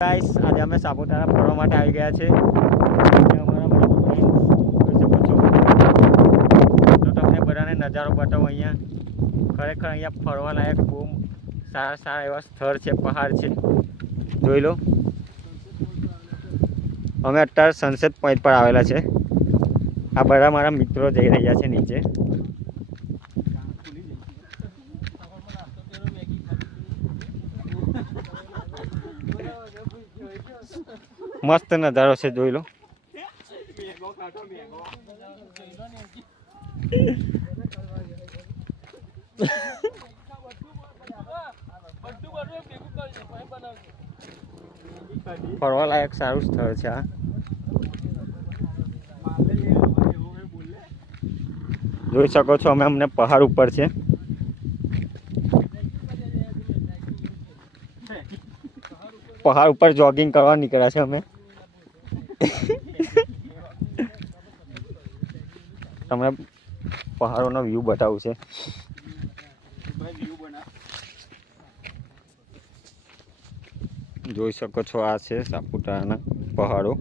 Guys આજે અમે સાપુતારા ફરવા માટે આવી ગયા છે. અમારા જોઈ શકો છો તો તમને બધાને નજારો બતાવો. અહીંયા ખરેખર અહીંયા ફરવા લાયક બહુ સારા સારા એવા સ્થળ છે, પહાડ છે, જોઈ લો. અમે અત્યારે સનસેટ પોઈન્ટ પર આવેલા છે. આ બધા મારા મિત્રો જઈ રહ્યા છે નીચે. મસ્ત નજારો છે, જોઈ લો. ફરવા લાયક સારું સ્થળ છે આ. જોઈ શકો છો અમે અમને પહાડ ઉપર છે. પહાડ ઉપર જોગિંગ કરવા નીકળ્યા છે અમે. તમને પહાડોનો વ્યૂ બતાવું છે. જોઈ શકો છો આ છે સાપુતારાના પહાડો.